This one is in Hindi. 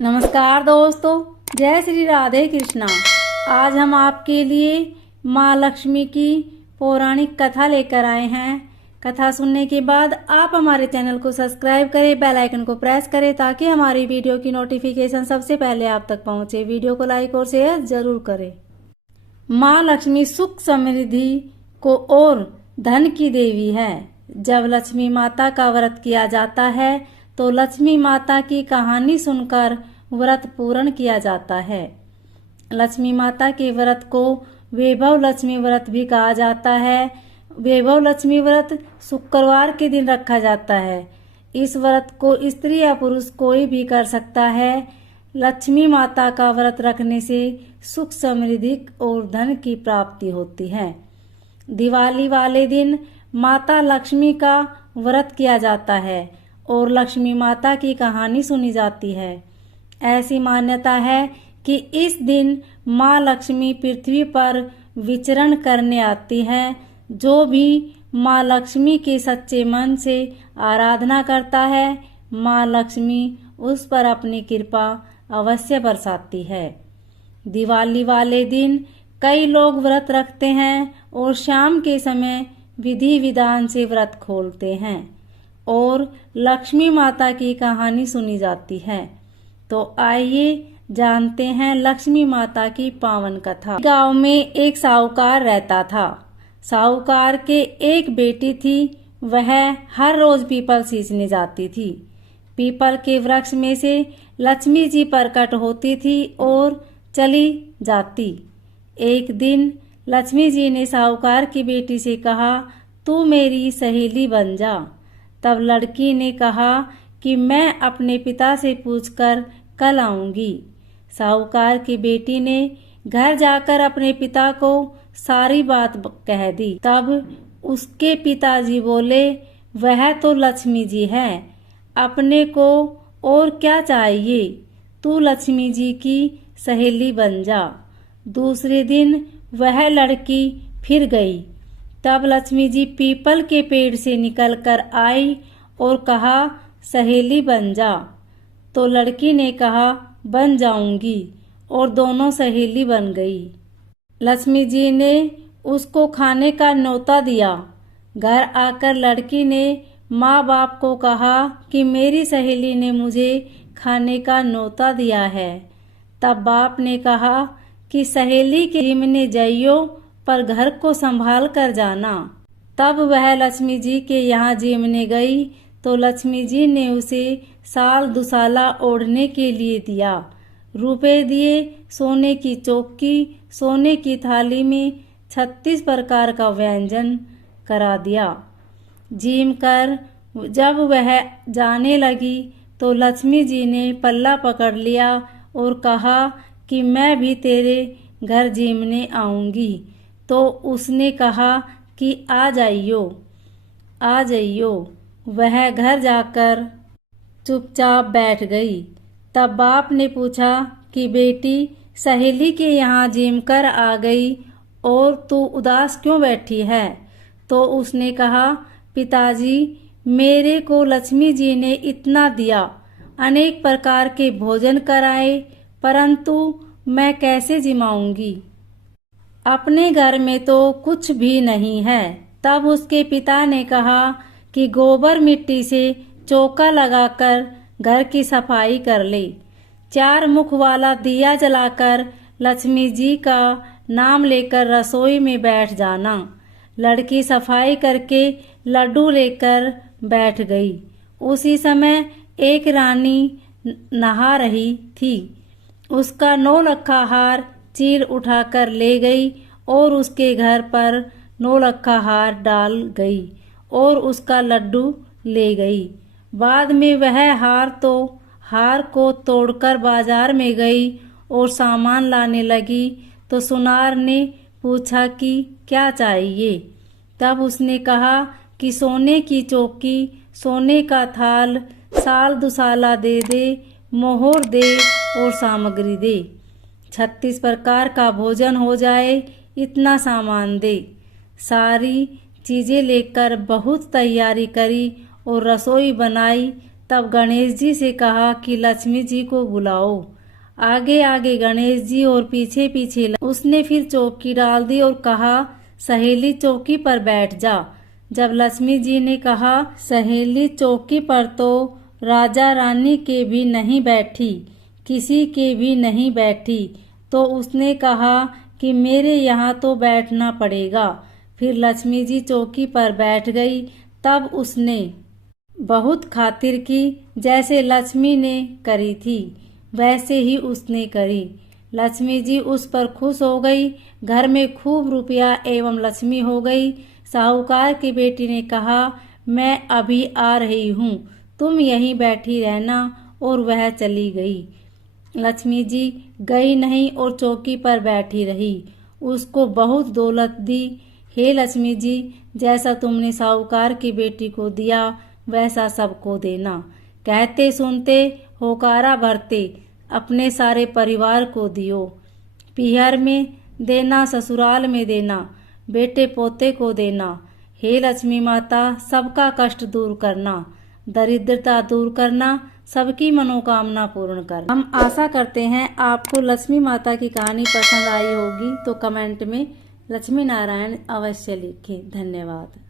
नमस्कार दोस्तों, जय श्री राधे कृष्णा। आज हम आपके लिए माँ लक्ष्मी की पौराणिक कथा लेकर आए हैं। कथा सुनने के बाद आप हमारे चैनल को सब्सक्राइब करें, बेल आइकन को प्रेस करें ताकि हमारी वीडियो की नोटिफिकेशन सबसे पहले आप तक पहुंचे। वीडियो को लाइक और शेयर जरूर करें। माँ लक्ष्मी सुख समृद्धि को और धन की देवी है। जब लक्ष्मी माता का व्रत किया जाता है तो लक्ष्मी माता की कहानी सुनकर व्रत पूर्ण किया जाता है। लक्ष्मी माता के व्रत को वैभव लक्ष्मी व्रत भी कहा जाता है। वैभव लक्ष्मी व्रत शुक्रवार के दिन रखा जाता है। इस व्रत को स्त्री या पुरुष कोई भी कर सकता है। लक्ष्मी माता का व्रत रखने से सुख समृद्धि और धन की प्राप्ति होती है। दिवाली वाले दिन माता लक्ष्मी का व्रत किया जाता है और लक्ष्मी माता की कहानी सुनी जाती है। ऐसी मान्यता है कि इस दिन माँ लक्ष्मी पृथ्वी पर विचरण करने आती है। जो भी माँ लक्ष्मी के सच्चे मन से आराधना करता है, माँ लक्ष्मी उस पर अपनी कृपा अवश्य बरसाती है। दिवाली वाले दिन कई लोग व्रत रखते हैं और शाम के समय विधि विधान से व्रत खोलते हैं और लक्ष्मी माता की कहानी सुनी जाती है। तो आइए जानते हैं लक्ष्मी माता की पावन कथा। गांव में एक साहूकार रहता था। साहूकार के एक बेटी थी। वह हर रोज पीपल सींचने जाती थी। पीपल के वृक्ष में से लक्ष्मी जी प्रकट होती थी और चली जाती। एक दिन लक्ष्मी जी ने साहूकार की बेटी से कहा, तू मेरी सहेली बन जा। तब लड़की ने कहा कि मैं अपने पिता से पूछकर कल आऊंगी। साहूकार की बेटी ने घर जाकर अपने पिता को सारी बात कह दी। तब उसके पिताजी बोले, वह तो लक्ष्मी जी है, अपने को और क्या चाहिए, तू लक्ष्मी जी की सहेली बन जा। दूसरे दिन वह लड़की फिर गई। तब लक्ष्मी जी पीपल के पेड़ से निकलकर आई और कहा, सहेली बन जा। तो लड़की ने कहा, बन जाऊंगी, और दोनों सहेली बन गई। लक्ष्मी जी ने उसको खाने का न्योता दिया। घर आकर लड़की ने माँ बाप को कहा कि मेरी सहेली ने मुझे खाने का न्योता दिया है। तब बाप ने कहा कि सहेली के जिम्मे जाइयो, पर घर को संभाल कर जाना। तब वह लक्ष्मी जी के यहाँ जिमने गई तो लक्ष्मी जी ने उसे साल दुसाला ओढ़ने के लिए दिया। रुपए दिए, सोने की चौकी, सोने की थाली में 36 प्रकार का व्यंजन करा दिया। जिम कर जब वह जाने लगी तो लक्ष्मी जी ने पल्ला पकड़ लिया और कहा कि मैं भी तेरे घर जिमने आऊंगी। तो उसने कहा कि आ जाइयो, आ जाइयो। वह घर जाकर चुपचाप बैठ गई। तब बाप ने पूछा कि बेटी, सहेली के यहाँ जिम कर आ गई और तू उदास क्यों बैठी है? तो उसने कहा, पिताजी, मेरे को लक्ष्मी जी ने इतना दिया, अनेक प्रकार के भोजन कराए, परंतु मैं कैसे जिमाऊंगी? अपने घर में तो कुछ भी नहीं है। तब उसके पिता ने कहा कि गोबर मिट्टी से चौका लगाकर घर की सफाई कर ले। 4 मुख वाला दिया जलाकर लक्ष्मी जी का नाम लेकर रसोई में बैठ जाना। लड़की सफाई करके लड्डू लेकर बैठ गई। उसी समय एक रानी नहा रही थी। उसका 9 लक्खा हार चीर उठाकर ले गई और उसके घर पर 9 लक्खा हार डाल गई और उसका लड्डू ले गई। बाद में वह हार को तोड़कर बाजार में गई और सामान लाने लगी तो सुनार ने पूछा कि क्या चाहिए? तब उसने कहा कि सोने की चौकी, सोने का थाल, साल दुसाला दे दे, मोहर दे और सामग्री दे। 36 प्रकार का भोजन हो जाए, इतना सामान दे। सारी चीजें लेकर बहुत तैयारी करी और रसोई बनाई। तब गणेश जी से कहा कि लक्ष्मी जी को बुलाओ। आगे आगे गणेश जी और पीछे पीछे उसने फिर चौकी डाल दी और कहा, सहेली चौकी पर बैठ जा। जब लक्ष्मी जी ने कहा, सहेली चौकी पर तो राजा रानी के भी नहीं बैठी, किसी के भी नहीं बैठी, तो उसने कहा कि मेरे यहाँ तो बैठना पड़ेगा। फिर लक्ष्मी जी चौकी पर बैठ गई। तब उसने बहुत खातिर की, जैसे लक्ष्मी ने करी थी वैसे ही उसने करी। लक्ष्मी जी उस पर खुश हो गई। घर में खूब रुपया एवं लक्ष्मी हो गई। साहूकार की बेटी ने कहा, मैं अभी आ रही हूँ, तुम यहीं बैठी रहना, और वह चली गई। लक्ष्मी जी गई नहीं और चौकी पर बैठी रही। उसको बहुत दौलत दी। हे लक्ष्मी जी, जैसा तुमने साहूकार की बेटी को दिया वैसा सबको देना। कहते सुनते होकारा भरते अपने सारे परिवार को दियो। पीहर में देना, ससुराल में देना, बेटे पोते को देना। हे लक्ष्मी माता, सबका कष्ट दूर करना, दरिद्रता दूर करना, सबकी मनोकामना पूर्ण कर। हम आशा करते हैं आपको लक्ष्मी माता की कहानी पसंद आई होगी, तो कमेंट में लक्ष्मी नारायण अवश्य लिखें। धन्यवाद।